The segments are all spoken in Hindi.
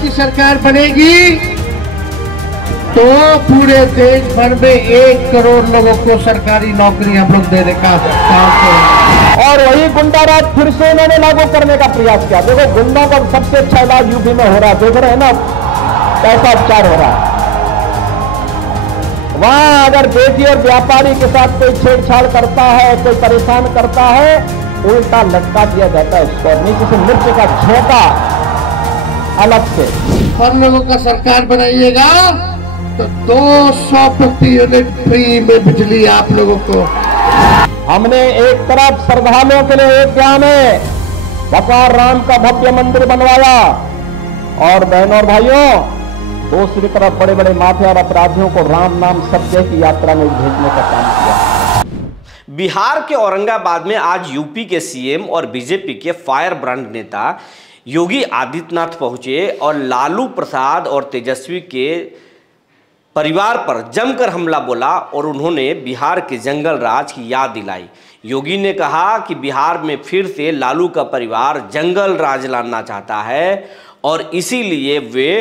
की सरकार बनेगी तो पूरे देश भर में 1 करोड़ लोगों को सरकारी नौकरी हम लोग देने का काम करेंगे। और वही गुंडा राज फिर से इन्होंने लागू करने का प्रयास किया। देखो गुंडों का सबसे अच्छा इलाज यूपी में हो रहा है, देख रहे हैं ना कैसा उपचार हो रहा है। वहां अगर बेटी और व्यापारी के साथ कोई छेड़छाड़ करता है, कोई परेशान करता है, उल्टा लटका दिया जाता है उसको, नीचे से मिर्च का झोंका अलग से। हम लोगों का सरकार बनाइएगा तो 200 प्रति यूनिट फ्री में बिजली आप लोगों को। हमने एक तरफ श्रद्धालुओं के लिए अयोध्या में भगवान राम का भव्य मंदिर बनवाया और बहनों और भाइयों दूसरी तरफ बड़े बड़े माफिया और अपराधियों को राम नाम सत्य की यात्रा में भेजने का काम किया। बिहार के औरंगाबाद में आज यूपी के सीएम और बीजेपी के फायर ब्रांड नेता योगी आदित्यनाथ पहुंचे और लालू प्रसाद और तेजस्वी के परिवार पर जमकर हमला बोला और उन्होंने बिहार के जंगल राज की याद दिलाई। योगी ने कहा कि बिहार में फिर से लालू का परिवार जंगल राज लाना चाहता है और इसीलिए वे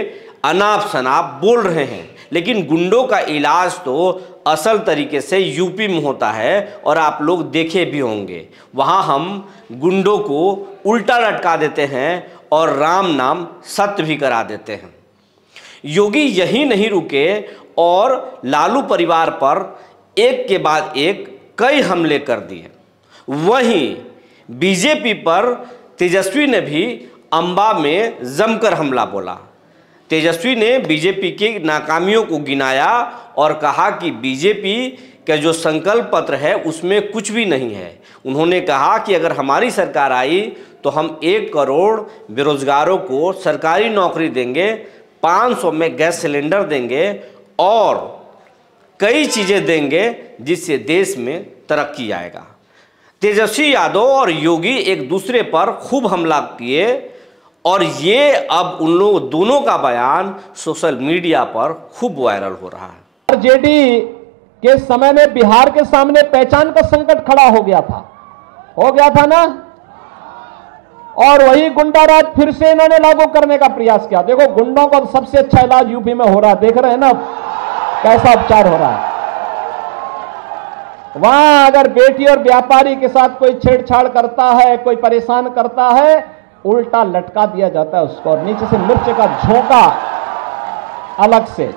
अनाप शनाप बोल रहे हैं, लेकिन गुंडों का इलाज तो असल तरीके से यूपी में होता है और आप लोग देखे भी होंगे। वहाँ हम गुंडों को उल्टा लटका देते हैं और राम नाम सत्य भी करा देते हैं। योगी यही नहीं रुके और लालू परिवार पर एक के बाद एक कई हमले कर दिए। वहीं बीजेपी पर तेजस्वी ने भी अंबा में जमकर हमला बोला। तेजस्वी ने बीजेपी की नाकामियों को गिनाया और कहा कि बीजेपी का जो संकल्प पत्र है उसमें कुछ भी नहीं है। उन्होंने कहा कि अगर हमारी सरकार आई तो हम 1 करोड़ बेरोजगारों को सरकारी नौकरी देंगे, 500 में गैस सिलेंडर देंगे और कई चीज़ें देंगे जिससे देश में तरक्की आएगा। तेजस्वी यादव और योगी एक दूसरे पर खूब हमला किए और ये अब उन लोग दोनों का बयान सोशल मीडिया पर खूब वायरल हो रहा है। आरजेडी के समय में बिहार के सामने पहचान का संकट खड़ा हो गया था ना, और वही गुंडा राज फिर से इन्होंने लागू करने का प्रयास किया। देखो गुंडों का सबसे अच्छा इलाज यूपी में हो रहा है, देख रहे हैं ना कैसा उपचार हो रहा है। वहां अगर बेटी और व्यापारी के साथ कोई छेड़छाड़ करता है, कोई परेशान करता है, उल्टा लटका दिया जाता है उसको और नीचे से मिर्च का झोंका अलग से।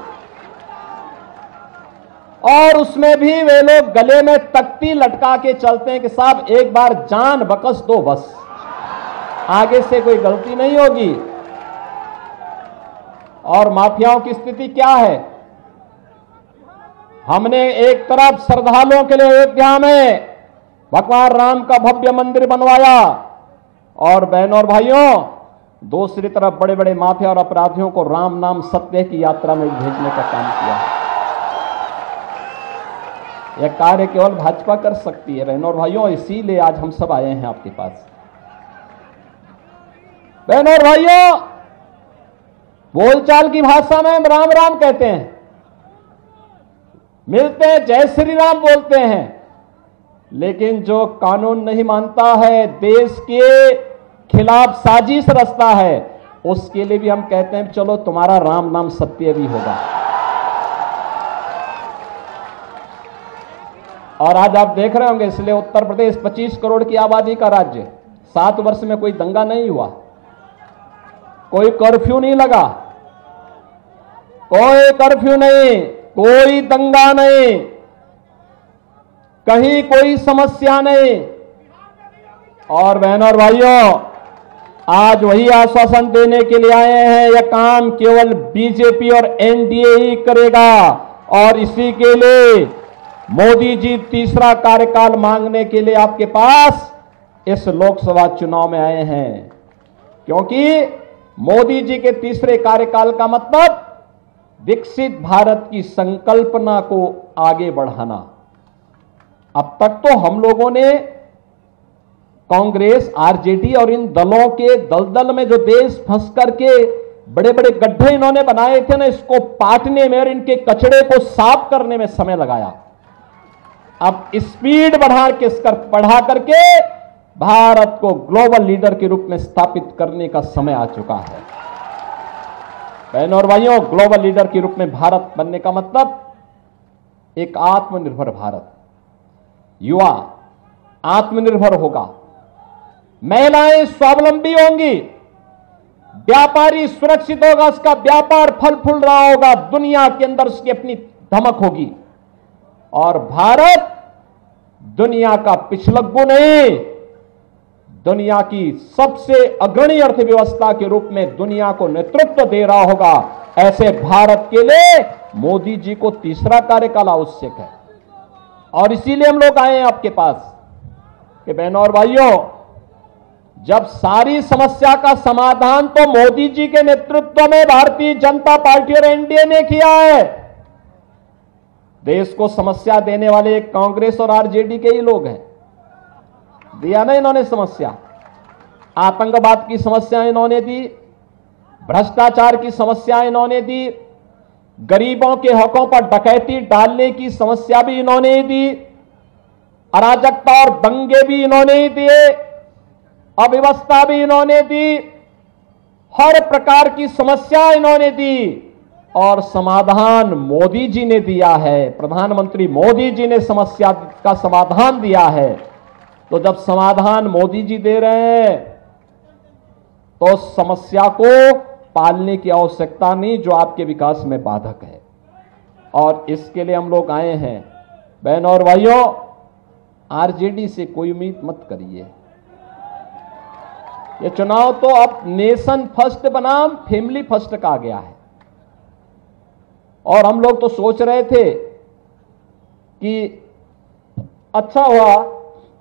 और उसमें भी वे लोग गले में तख्ती लटका के चलते हैं कि साहब एक बार जान बकस दो, बस आगे से कोई गलती नहीं होगी। और माफियाओं की स्थिति क्या है? हमने एक तरफ श्रद्धालुओं के लिए अयोध्या में भगवान राम का भव्य मंदिर बनवाया और बहनों और भाइयों दूसरी तरफ बड़े बड़े माफिया और अपराधियों को राम नाम सत्य की यात्रा में भेजने का काम किया। यह कार्य केवल भाजपा कर सकती है बहनों और भाइयों, इसीलिए आज हम सब आए हैं आपके पास। बहनों और भाइयों, बोलचाल की भाषा में हम राम राम कहते हैं, मिलते हैं जय श्री राम बोलते हैं, लेकिन जो कानून नहीं मानता है, देश के खिलाफ साजिश रचता है, उसके लिए भी हम कहते हैं चलो तुम्हारा राम नाम सत्य भी होगा। और आज आप देख रहे होंगे, इसलिए उत्तर प्रदेश 25 करोड़ की आबादी का राज्य, 7 वर्ष में कोई दंगा नहीं हुआ, कोई कर्फ्यू नहीं लगा, कोई कर्फ्यू नहीं, कोई दंगा नहीं, कहीं कोई समस्या नहीं। और बहनों और भाइयों, आज वही आश्वासन देने के लिए आए हैं, यह काम केवल बीजेपी और एनडीए ही करेगा और इसी के लिए मोदी जी तीसरा कार्यकाल मांगने के लिए आपके पास इस लोकसभा चुनाव में आए हैं। क्योंकि मोदी जी के तीसरे कार्यकाल का मतलब विकसित भारत की संकल्पना को आगे बढ़ाना। अब तक तो हम लोगों ने कांग्रेस, आरजेडी और इन दलों के दलदल में जो देश फंस करके बड़े बड़े गड्ढे इन्होंने बनाए थे ना, इसको पाटने में और इनके कचड़े को साफ करने में समय लगाया। अब स्पीड बढ़ा करके भारत को ग्लोबल लीडर के रूप में स्थापित करने का समय आ चुका है। बहनों और भाइयों, ग्लोबल लीडर के रूप में भारत बनने का मतलब एक आत्मनिर्भर भारत। युवा आत्मनिर्भर होगा, महिलाएं स्वावलंबी होंगी, व्यापारी सुरक्षित होगा, उसका व्यापार फल फूल रहा होगा, दुनिया के अंदर उसकी अपनी धमक होगी। और भारत दुनिया का पिछलग्गू नहीं, दुनिया की सबसे अग्रणी अर्थव्यवस्था के रूप में दुनिया को नेतृत्व दे रहा होगा। ऐसे भारत के लिए मोदी जी को तीसरा कार्यकाल आवश्यक है। और इसीलिए हम लोग आए हैं आपके पास कि बहनों और भाइयों, जब सारी समस्या का समाधान तो मोदी जी के नेतृत्व में भारतीय जनता पार्टी और एनडीए ने किया है, देश को समस्या देने वाले कांग्रेस और आरजेडी के ही लोग हैं। दिया ना इन्होंने समस्या, आतंकवाद की समस्या इन्होंने दी, भ्रष्टाचार की समस्या इन्होंने दी, गरीबों के हकों पर डकैती डालने की समस्या भी इन्होंने ही दी, अराजकता और दंगे भी इन्होंने ही दिए, अव्यवस्था भी इन्होंने दी, हर प्रकार की समस्या इन्होंने दी। और समाधान मोदी जी ने दिया है, प्रधानमंत्री मोदी जी ने समस्या का समाधान दिया है। तो जब समाधान मोदी जी दे रहे हैं तो समस्या को पालने की आवश्यकता नहीं जो आपके विकास में बाधक है। और इसके लिए हम लोग आए हैं। बहनों और भाइयों, आरजेडी से कोई उम्मीद मत करिए। ये चुनाव तो अब नेशन फर्स्ट बनाम फैमिली फर्स्ट का आ गया है। और हम लोग तो सोच रहे थे कि अच्छा हुआ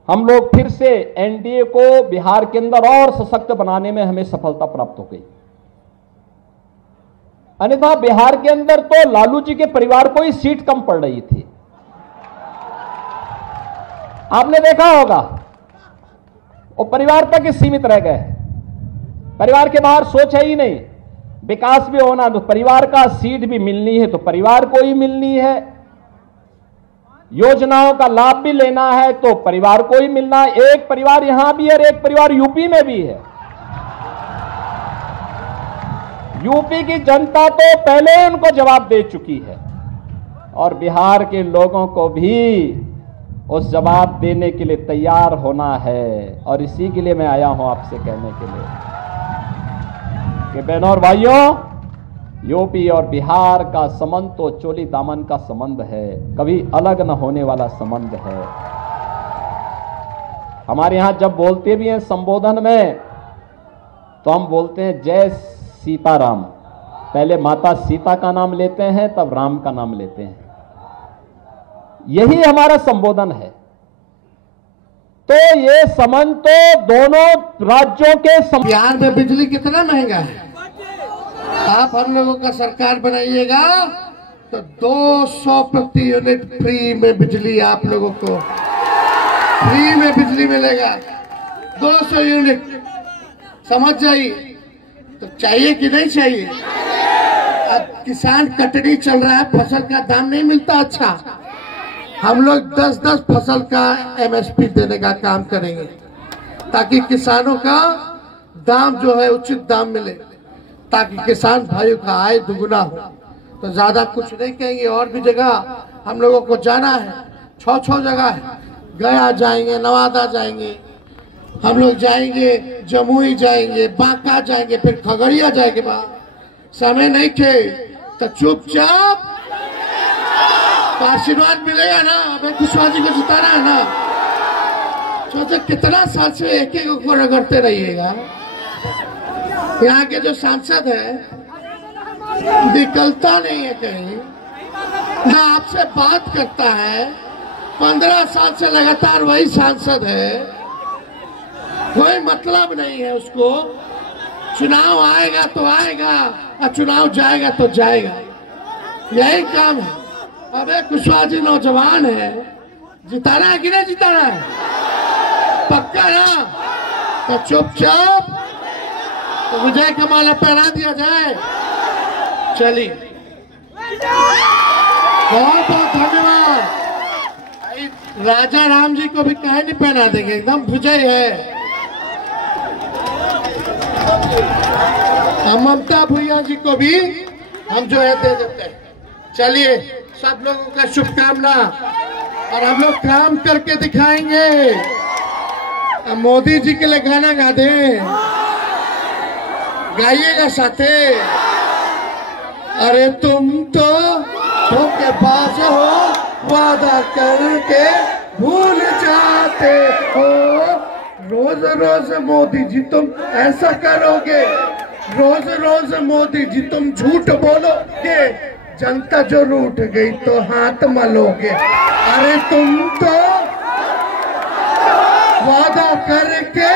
हम लोग फिर से एनडीए को बिहार के अंदर और सशक्त बनाने में हमें सफलता प्राप्त हो गई। अन्यथा बिहार के अंदर तो लालू जी के परिवार को ही सीट कम पड़ रही थी, आपने देखा होगा। वो परिवार तक ही सीमित रह गए, परिवार के बाहर सोच है ही नहीं। विकास भी होना तो परिवार का सीट भी मिलनी है तो परिवार को ही मिलनी है, योजनाओं का लाभ भी लेना है तो परिवार को ही मिलना है। एक परिवार यहां भी है और एक परिवार यूपी में भी है। यूपी की जनता तो पहले उनको जवाब दे चुकी है और बिहार के लोगों को भी उस जवाब देने के लिए तैयार होना है। और इसी के लिए मैं आया हूं आपसे कहने के लिए कि बहनों और भाइयों, यूपी और बिहार का संबंध तो चोली दामन का संबंध है, कभी अलग न होने वाला संबंध है। हमारे यहां जब बोलते भी हैं संबोधन में तो हम बोलते हैं जय सीताराम। पहले माता सीता का नाम लेते हैं तब राम का नाम लेते हैं, यही हमारा संबोधन है। तो ये संबंध तो दोनों राज्यों के बिहार में बिजली कितना महंगा है। आप हम लोगों का सरकार बनाइएगा तो 200 प्रति यूनिट फ्री में बिजली आप लोगों को फ्री में बिजली मिलेगा। 200 यूनिट, समझ जाइए। तो चाहिए कि नहीं चाहिए? अब किसान कटनी चल रहा है, फसल का दाम नहीं मिलता। अच्छा, हम लोग 10-10 फसल का एमएसपी देने का काम करेंगे ताकि किसानों का दाम जो है उचित दाम मिले, ताकि किसान भाइयों का आय दुगुना हो। तो ज्यादा कुछ नहीं कहेंगे। और भी जगह हम लोगों को जाना है, 6 जगह है। गया जाएंगे, नवादा जाएंगे, हम लोग जाएंगे जमुई जाएंगे, बांका जाएंगे, फिर खगड़िया जाएंगे। समय नहीं थे तो चुपचाप तो आशीर्वाद मिलेगा ना। हमें कुशवाहा जी को जिताना है ना। सोचे कितना साल से एक एक को रगड़ते रहिएगा। यहाँ के जो सांसद है निकलता नहीं है कहीं ना, आपसे बात करता है। 15 साल से लगातार वही सांसद है, कोई मतलब नहीं है उसको। चुनाव आएगा तो आएगा और चुनाव जाएगा तो जाएगा, यही काम है। अबे कुशवाहा जी नौजवान है, जिताना है कि नहीं जिताना है? पक्का ना? तो चुपचाप तो विजय का माला पहना दिया जाए। चलिए, बहुत बहुत धन्यवाद। राजा राम जी को भी कहे नहीं पहना देंगे, एकदम विजय है। ममता भैया जी को भी हम जो है दे देते हैं। चलिए, सब लोगों का शुभकामना, और हम लोग काम करके दिखाएंगे। अब मोदी जी के लिए गाना गा दें, गाइएगा साथे। अरे तुम तो धोखेबाज हो, वादा करके भूल जाते हो। रोज रोज मोदी जी तुम ऐसा करोगे, रोज रोज मोदी जी तुम झूठ बोलोगे, जनता जो रूठ गई तो हाथ मलोगे। अरे तुम तो वादा करके